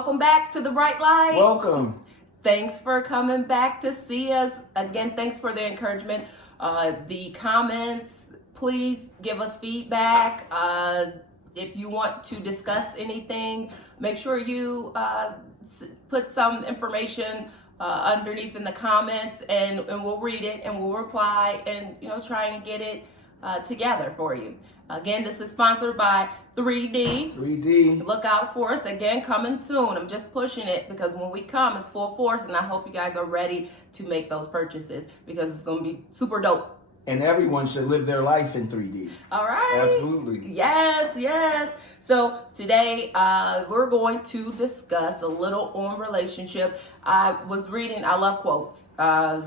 welcome back to The Bright Light. Welcome. Thanks for coming back to see us. Again, thanks for the encouragement. The comments, please give us feedback. If you want to discuss anything, make sure you put some information underneath in the comments, and we'll read it and we'll reply and try and get it together for you. Again, this is sponsored by 3D. 3D. Look out for us. Again, coming soon. I'm just pushing it because when we come, it's full force, and I hope you guys are ready to make those purchases because it's going to be super dope. And everyone should live their life in 3D. All right. Absolutely. Yes. So today we're going to discuss a little on relationship. I was reading, I love quotes.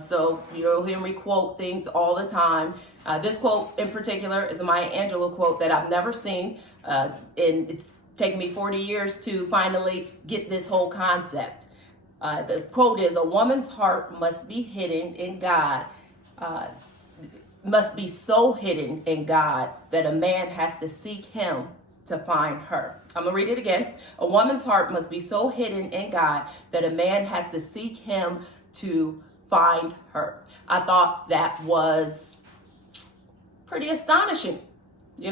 So you'll hear me quote things all the time. This quote in particular is a Maya Angelou quote that I've never seen. And it's taken me 40 years to finally get this whole concept. The quote is, "A woman's heart must be hidden in God. Must be so hidden in God that a man has to seek him to find her." I'm gonna read it again. "A woman's heart must be so hidden in God that a man has to seek him to find her." I thought that was pretty astonishing.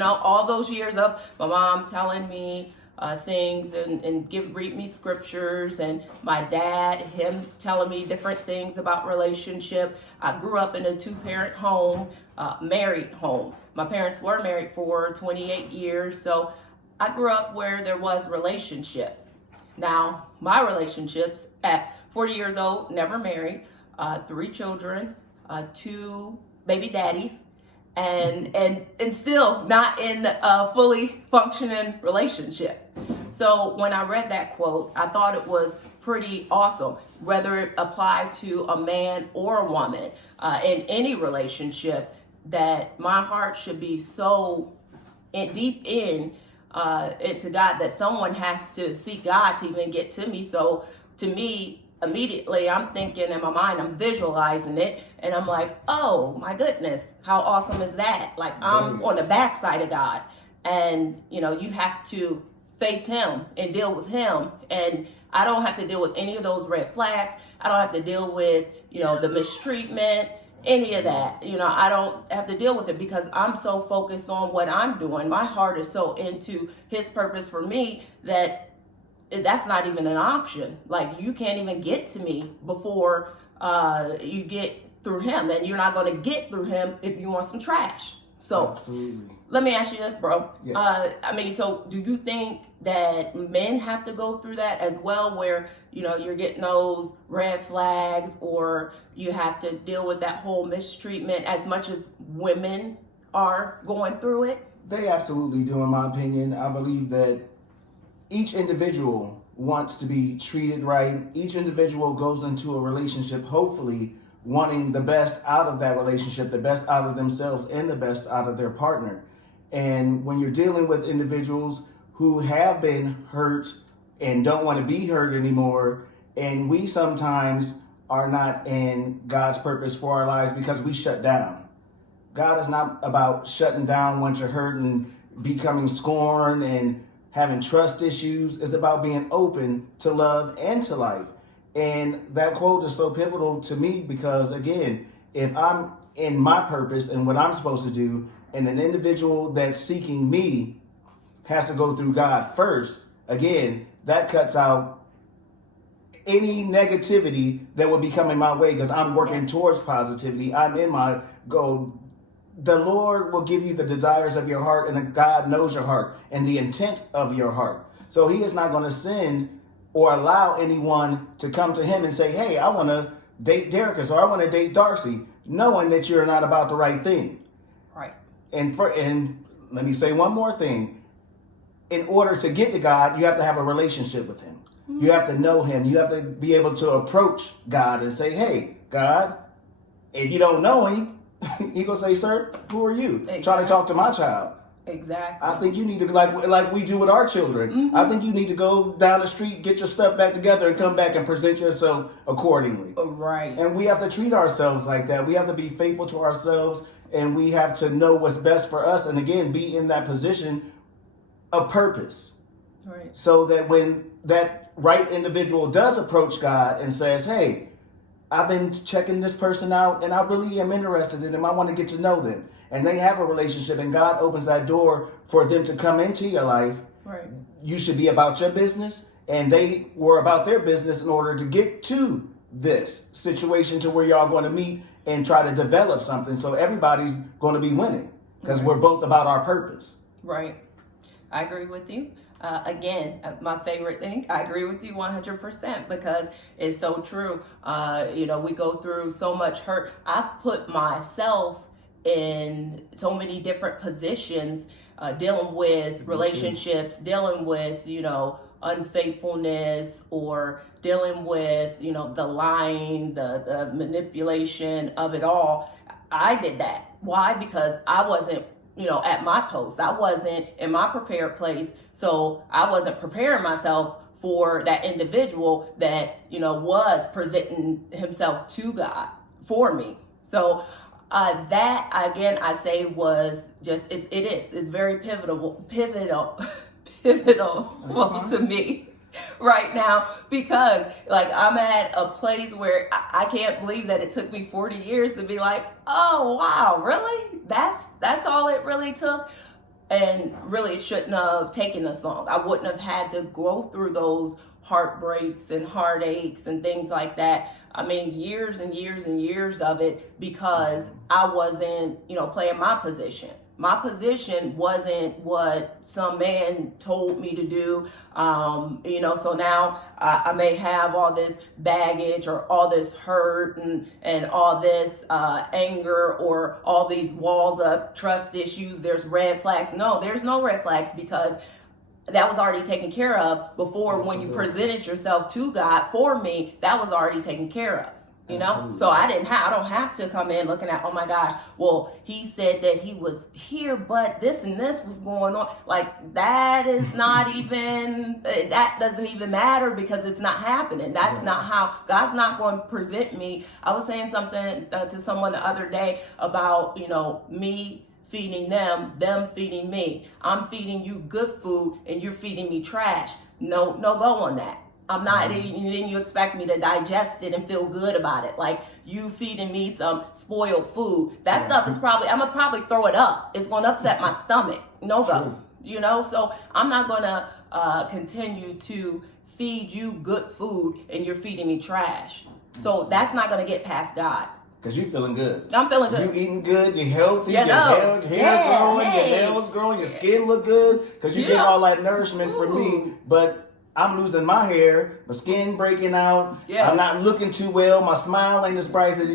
All those years of my mom telling me things and read me scriptures, and my dad, him telling me different things about relationship. I grew up in a two-parent home, married home. My parents were married for 28 years, so I grew up where there was relationship. Now, my relationships at 40 years old, never married, 3 children, 2 baby daddies, and still not in a fully functioning relationship. So when I read that quote, I thought it was pretty awesome, whether it applied to a man or a woman in any relationship, that my heart should be so deep into God that someone has to seek God to even get to me. So to me, immediately I'm thinking in my mind, I'm visualizing it, and I'm like, oh my goodness, how awesome is that? Like, I'm on the backside of God, and you have to face him and deal with him, and I don't have to deal with any of those red flags. I don't have to deal with the mistreatment, any of that. I don't have to deal with it because I'm so focused on what I'm doing. My heart is so into his purpose for me that's not even an option. Like, you can't even get to me before you get through him, and you're not going to get through him if you want some trash. So absolutely. Let me ask you this, bro. Yes. So do you think that men have to go through that as well, where you're getting those red flags, or you have to deal with that whole mistreatment as much as women are going through it? They absolutely do, in my opinion. I believe that each individual wants to be treated right. Each individual goes into a relationship hopefully wanting the best out of that relationship, the best out of themselves, and the best out of their partner. And when you're dealing with individuals who have been hurt and don't want to be hurt anymore, and we sometimes are not in God's purpose for our lives because we shut down. God is not about shutting down once you're hurt and becoming scorned and having trust issues. It's about being open to love and to life. And that quote is so pivotal to me because, again, if I'm in my purpose and what I'm supposed to do, and an individual that's seeking me has to go through God first, again, that cuts out any negativity that would be coming my way because I'm working towards positivity. I'm in my goal. The Lord will give you the desires of your heart, and God knows your heart and the intent of your heart. So he is not going to send or allow anyone to come to him and say, hey, I want to date Derrickis, or I want to date Darcy, knowing that you're not about the right thing. Right. And let me say one more thing. In order to get to God, you have to have a relationship with him. Mm-hmm. You have to know him. You have to be able to approach God and say, hey, God, if you don't know him, he gonna say, sir, who are you? Exactly. Trying to talk to my child. Exactly. I think you need to, like we do with our children. Mm-hmm. I think you need to go down the street, get your stuff back together, and come back and present yourself accordingly. Right. And we have to treat ourselves like that. We have to be faithful to ourselves, and we have to know what's best for us. And again, be in that position of purpose. Right. So that when that right individual does approach God and says, hey, I've been checking this person out and I really am interested in them. I want to get to know them. And they have a relationship and God opens that door for them to come into your life. Right. You should be about your business. And they were about their business in order to get to this situation to where y'all going to meet and try to develop something. So everybody's going to be winning because we're both about our purpose. Right. I agree with you. Again, my favorite thing, I agree with you 100% because it's so true. We go through so much hurt. I've put myself in so many different positions, dealing with relationships, dealing with, unfaithfulness, or dealing with, the lying, the manipulation of it all. I did that. Why? Because I wasn't at my post. I wasn't in my prepared place. So I wasn't preparing myself for that individual that, was presenting himself to God for me. So that, again, I say was just, it's very pivotal to me right now, because I'm at a place where I can't believe that it took me 40 years to be like, oh wow, really? That's all it really took. And really it shouldn't have taken this long. I wouldn't have had to go through those heartbreaks and heartaches and things like that. I mean, years and years and years of it, because I wasn't, playing my position. My position wasn't what some man told me to do. So now I may have all this baggage or all this hurt and all this anger or all these walls of trust issues. There's red flags. No, there's no red flags, because that was already taken care of before. When you presented yourself to God for me, that was already taken care of. So I don't have to come in looking at, oh my gosh, well, he said that he was here, but this and this was going on. That is not even, that doesn't even matter, because it's not happening. That's not how, God's not going to present me. I was saying something to someone the other day about, me feeding them feeding me. I'm feeding you good food and you're feeding me trash. No go on that. I'm not, and then you expect me to digest it and feel good about it. You feeding me some spoiled food. That stuff is I'm gonna probably throw it up. It's gonna upset my stomach. No go. So I'm not gonna continue to feed you good food and you're feeding me trash. So that's not gonna get past God. Because you're feeling good. I'm feeling good. You eating good, you're healthy, your hair growing, your nails growing, your skin look good. Because you get all that nourishment from me. But I'm losing my hair, my skin breaking out. I'm not looking too well. My smile ain't as bright as it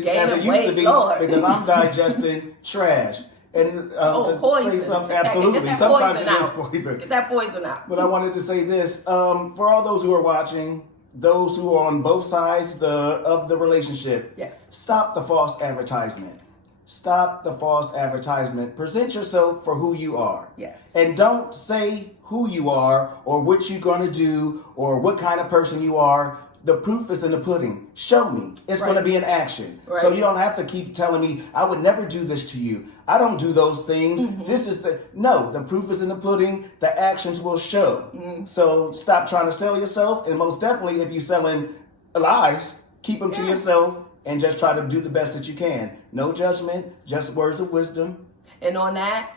used to be, because I'm digesting trash. And to say something, absolutely. Sometimes it is poison. Get that poison out. But I wanted to say this. For all those who are watching, those who are on both sides of the relationship, stop the false advertisement. Stop the false advertisement. Present yourself for who you are. Yes. And don't say who you are or what you're going to do or what kind of person you are. The proof is in the pudding. Show me. It's going to be an action. Right. So you don't have to keep telling me, I would never do this to you. I don't do those things. This is the proof is in the pudding. The actions will show. So stop trying to sell yourself. And most definitely, if you're selling lies, keep them to yourself. And just try to do the best that you can. No judgment, just words of wisdom. And on that,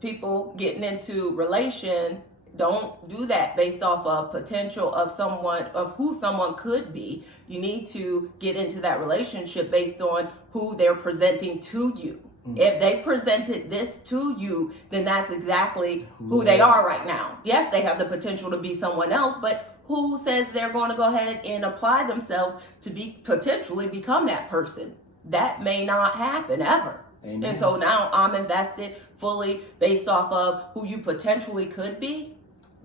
people getting into relation, don't do that based off of potential of who someone could be. You need to get into that relationship based on who they're presenting to you. If they presented this to you, then that's exactly who they are right now. Yes, they have the potential to be someone else, but who says they're going to go ahead and apply themselves to potentially become that person? That may not happen ever. Amen. And so now I'm invested fully based off of who you potentially could be.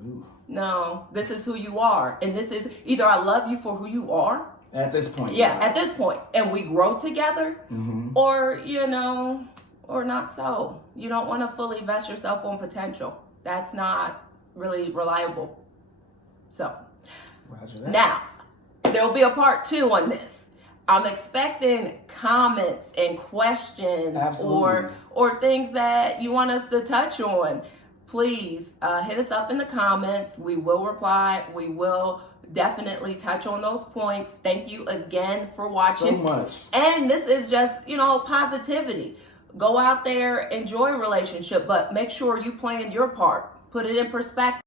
Ooh. No, this is who you are. And this is either I love you for who you are. At this point. Yeah, at this point. And we grow together, or, or not so. You don't want to fully invest yourself on potential. That's not really reliable. So. Roger that. Now, there'll be a part 2 on this. I'm expecting comments and questions or things that you want us to touch on. Please hit us up in the comments. We will reply. We will definitely touch on those points. Thank you again for So watching. much. And this is just, positivity. Go out there, enjoy a relationship, but make sure you plan your part. Put it in perspective.